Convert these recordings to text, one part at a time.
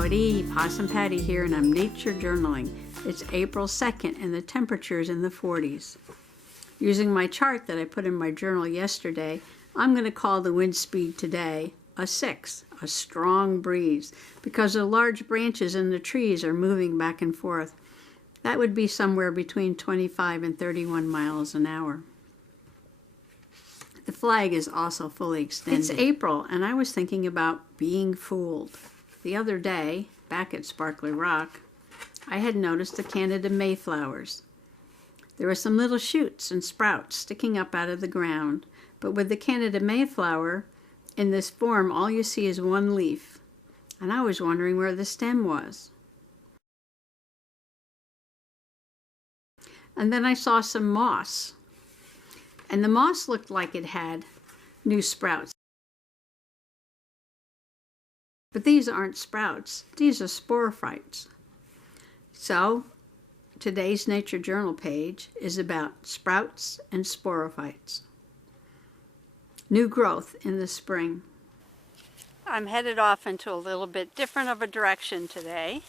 Howdy, Possum Patty here, and I'm nature journaling. It's April 2nd and the temperature's in the 40s. Using my chart that I put in my journal yesterday, I'm going to call the wind speed today a 6, a strong breeze, because the large branches in the trees are moving back and forth. That would be somewhere between 25 and 31 miles an hour. The flag is also fully extended. It's April, and I was thinking about being fooled. The other day, back at Sparkly Rock, I had noticed the Canada Mayflowers. There were some little shoots and sprouts sticking up out of the ground, but with the Canada Mayflower, in this form, all you see is one leaf, and I was wondering where the stem was. And then I saw some moss, and the moss looked like it had new sprouts. But these aren't sprouts, these are sporophytes. So, today's Nature Journal page is about sprouts and sporophytes. New growth in the spring. I'm headed off into a little bit different of a direction today.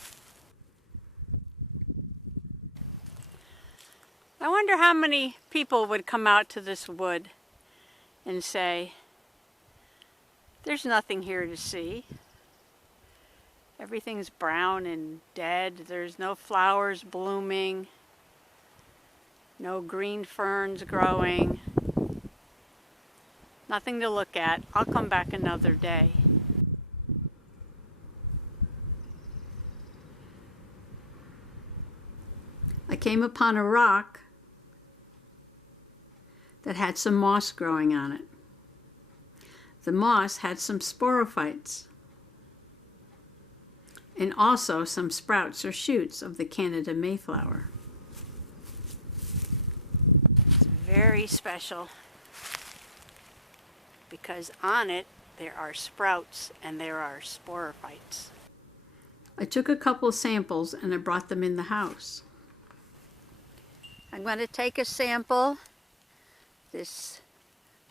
I wonder how many people would come out to this wood and say, there's nothing here to see. Everything's brown and dead. There's no flowers blooming, no green ferns growing, nothing to look at. I'll come back another day. I came upon a rock that had some moss growing on it. The moss had some sporophytes, and also some sprouts or shoots of the Canada Mayflower. It's very special because on it there are sprouts and there are sporophytes. I took a couple samples and I brought them in the house. I'm going to take a sample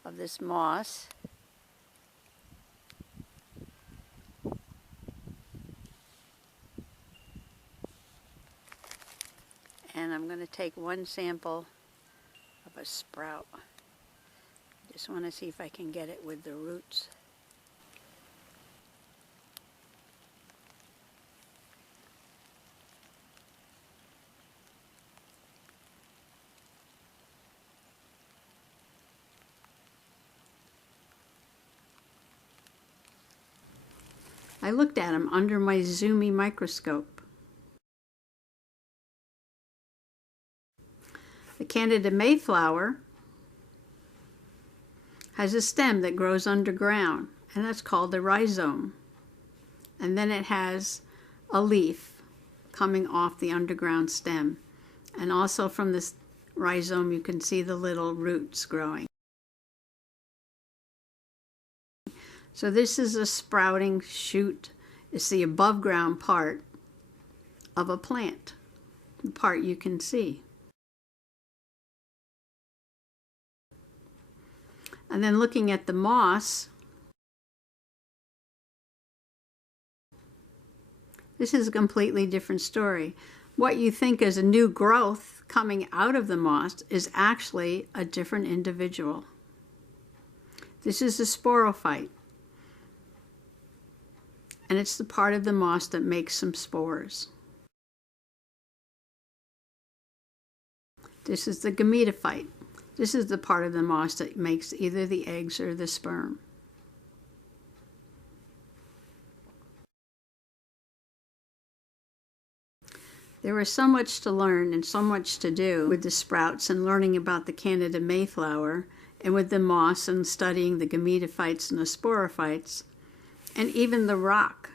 of this moss. And I'm going to take one sample of a sprout. Just want to see if I can get it with the roots. I looked at them under my zoomy microscope. The Canada Mayflower has a stem that grows underground, and that's called a rhizome. And then it has a leaf coming off the underground stem. And also from this rhizome you can see the little roots growing. So this is a sprouting shoot. It's the above ground part of a plant, the part you can see. And then looking at the moss, this is a completely different story. What you think is a new growth coming out of the moss is actually a different individual. This is a sporophyte, and it's the part of the moss that makes some spores. This is the gametophyte. This is the part of the moss that makes either the eggs or the sperm. There was so much to learn and so much to do with the sprouts and learning about the Canada Mayflower, and with the moss and studying the gametophytes and the sporophytes, and even the rock,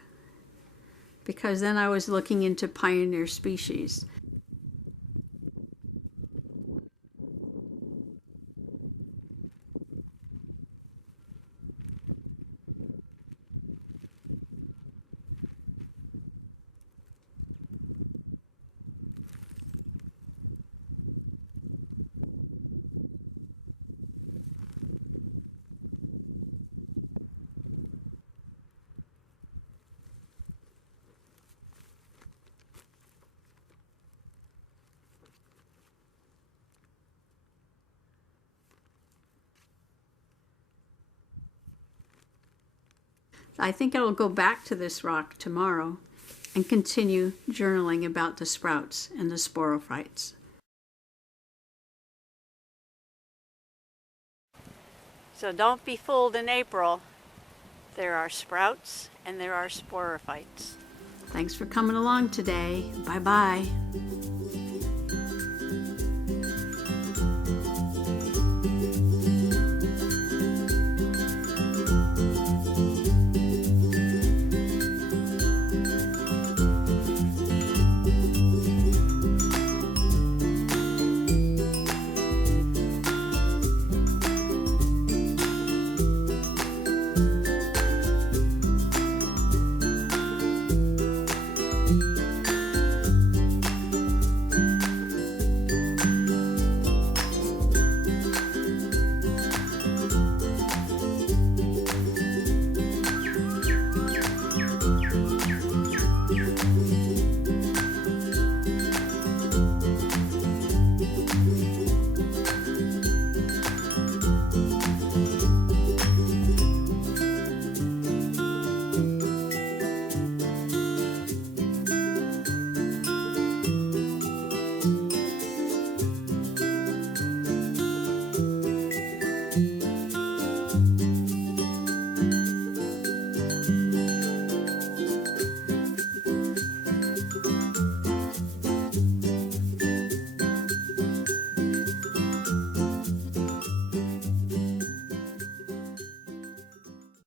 because then I was looking into pioneer species. I think I'll go back to this rock tomorrow and continue journaling about the sprouts and the sporophytes. So don't be fooled in April. There are sprouts and there are sporophytes. Thanks for coming along today. Bye-bye.